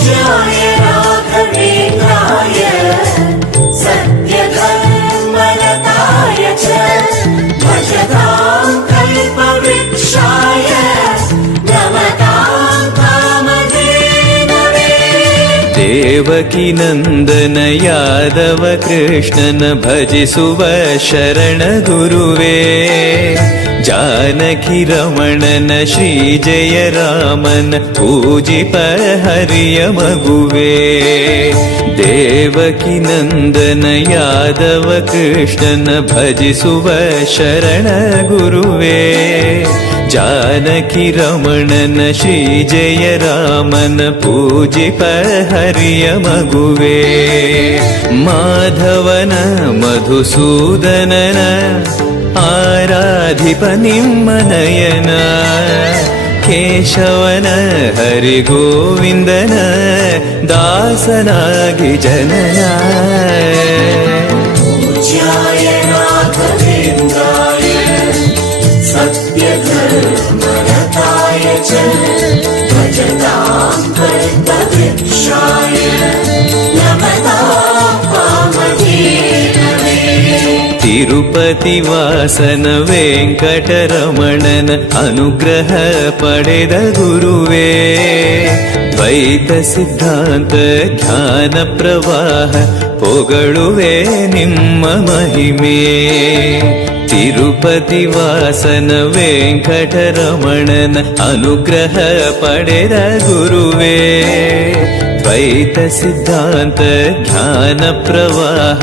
पूज्याय राघवेन्द्राय सत्यधर्मरताय च भजतां कल्पवृक्षाय नमतां कामधेनवे। देवकी नंदन यादव कृष्णन भजिसुव शरण गुरुवे जानकी रमणन श्री जय रामन पूजिप हरिय मगुवे। देवकी नंदन यादव कृष्णन भजिसुव शरण गुरुवे जानकी रमणन श्री जय रामन पूजिप हरिय मगुवे। माधवन मधुसूदनन आराधिप निम्मनयन केशवन हरिगोविन्दन दासनागि जनना। पूज्याय राघवेन्द्राय सत्यधर्मरताय च भजतां कल्पवृक्षाय नमतां कामधेनवे। तिरुपति वासन वेंकटरमणन अनुग्रह पडेद गुरुवे द्वैत सिद्धांत ಜ್ಞಾನ ಪ್ರವಾಹ ಪೊಗಳುವೆ ನಿಮ್ಮ ಮಹಿಮೆ। ತಿರುಪತಿ ವಾಸನ ವೆಂಕಟರಮಣನ ಅನುಗ್ರಹ ಪಡೆದ ಗುರುವೇ ದ್ವೈತ ಸಿದ್ಧಾಂತ ಜ್ಞಾನ ಪ್ರವಾಹ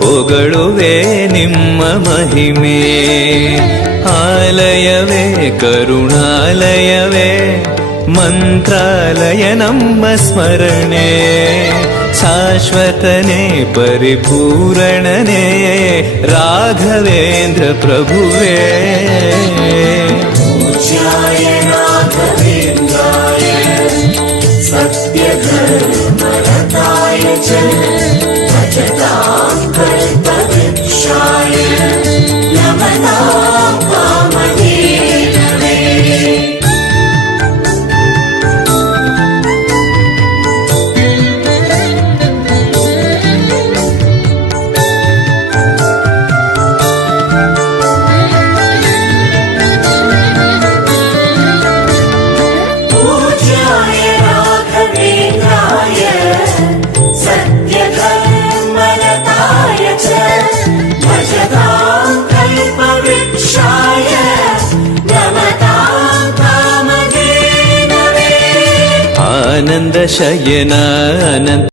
ಪೊಗಳುವೆ ನಿಮ್ಮ ಮಹಿಮೆ। ಆಲಯವೇ ಕರುಣಾಲಯವೇ ಮಂತ್ರಾಲಯ ನಮ್ಮ ಸ್ಮರಣೆ ಶಾಶ್ವತನೇ ಪರಿಪೂರಣನೇ ರಾಘವೇಂದ್ರ ಪ್ರಭುವೇ। पूज्याय राघवेन्द्राय सत्यधर्मरताय च भजतां कल्पवृक्षाय नमतां कामधेनवे। पूज्याय राघवेन्द्राय सत्यधर्मरताय च भजतां कल्पवृक्षाय नमतां कामधेनवे। आनंद शयन अनंत